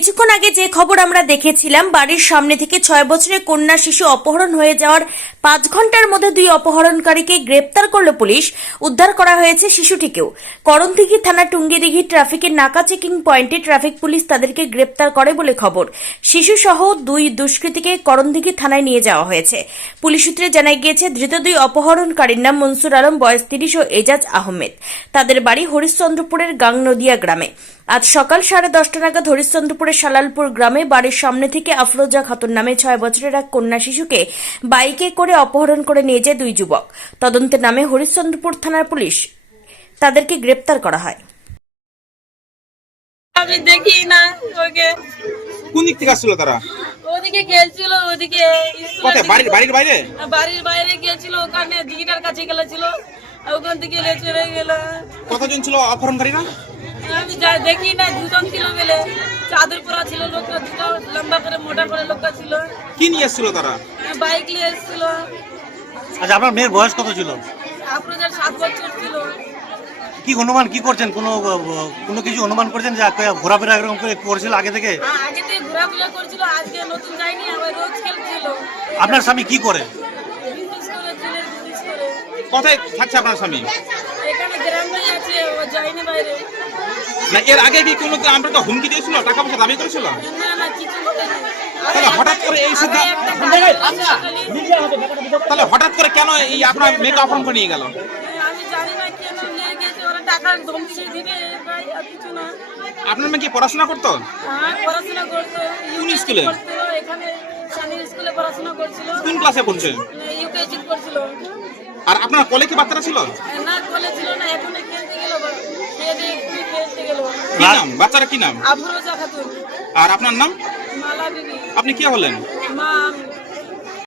কিছুক্ষণ আগে যে খবর আমরা দেখেছিলাম, বাড়ির সামনে থেকে ছয় বছরের কন্যা শিশু অপহরণ হয়ে যাওয়ার পাঁচ ঘণ্টার মধ্যে দুই অপহরণকারীকে গ্রেপ্তার করল পুলিশ। উদ্ধার করা হয়েছে শিশুটিকেও। করণদিঘি থানা টুঙ্গিদিঘি ট্রাফিকের নাকা চেকিং পয়েন্টে ট্রাফিক পুলিশ তাদেরকে গ্রেপ্তার করে বলে খবর। শিশু সহ দুই দুষ্কৃতীকে করণদিঘি থানায় নিয়ে যাওয়া হয়েছে। পুলিশ সূত্রে জানা গিয়েছে, ধৃত দুই অপহরণকারীর নাম মনসুর আলম, বয়স তিরিশ, ও এজাজ আহমেদ। তাদের বাড়ি হরিশ্চন্দ্রপুরের গাংনদিয়া গ্রামে। আজ সকাল সাড়ে দশটা নাগাদ হরিশ্চন্দ্রপুরের সালালপুর গ্রামে বাড়ির সামনে থেকে আফরোজা খাতুন নামে ছয় বছরের এক কন্যা শিশুকে বাইকে করে অপহরণ করে নিয়ে যায় দুই যুবক। তদন্তের নামে হরিশ্চন্দ্রপুর থানার পুলিশ তাদেরকে গ্রেপ্তার করা হয়। আমি দেখি না ওকে কোন দিক থেকে আসছিল তারা? ওদিকে খেলছিল ওদিকে কোথায়? বাড়ির বাড়ির বাইরে? বাড়ির বাইরে গিয়েছিল ওখানে দিঘিটার কাছে গেলেছিল ওখান থেকে চলে গেল। কতজন ছিল অপহরণকারীরা? আমি দেখি না দুজন ছিল বলে। চাদর পরা ছিল লোকটা দুটো লম্বা করে মোটা করে লোকটা ছিল। কি নিয়ে এসেছিল তারা? বাইক নিয়ে এসেছিল। আচ্ছা আপনার মেয়ের বয়স কত ছিল? আপনাদের সাত বছর ছিল। কি অনুমান কি করছেন? কোনো কোনো কিছু অনুমান করছেন যে ঘোরাফেরা এরকম করে করছিল আগে থেকে? আগে থেকে ঘোরাফেরা করছিল আজকে নতুন যায়নি আবার রোজ খেলছিল। আপনার স্বামী কি করে? বিজনেস করে করে। কোথায় থাকছে আপনার স্বামী? এখানে গ্রামে আছে ও যায়নি বাইরে। না এর আগে কি কোনো আমরা তো হুমকি দিয়েছিল টাকা পয়সা দাবি করেছিল। তাহলে হঠাৎ করে এই সিদ্ধান্ত করছিল, তাহলে হঠাৎ করে কেন এই আপনার মেয়েকে অপহরণ করে নিয়ে গেল? আমি জানি না কেন নিয়ে গেছে ওরা টাকা ধমকি দিবে ভাই আর কিছু না। আপনার মেয়ে কি পড়াশোনা করতো? হ্যাঁ পড়াশোনা করতো কোন স্কুলে? কোন ক্লাসে পড়ছে? আর আপনার কলে কি বাচ্চারা ছিল? না কলেজ ছিল না এখন খেলতে গেল কি বাচ্চারা কি নাম? আর আপনার নাম? আপনি কে হলেন? মা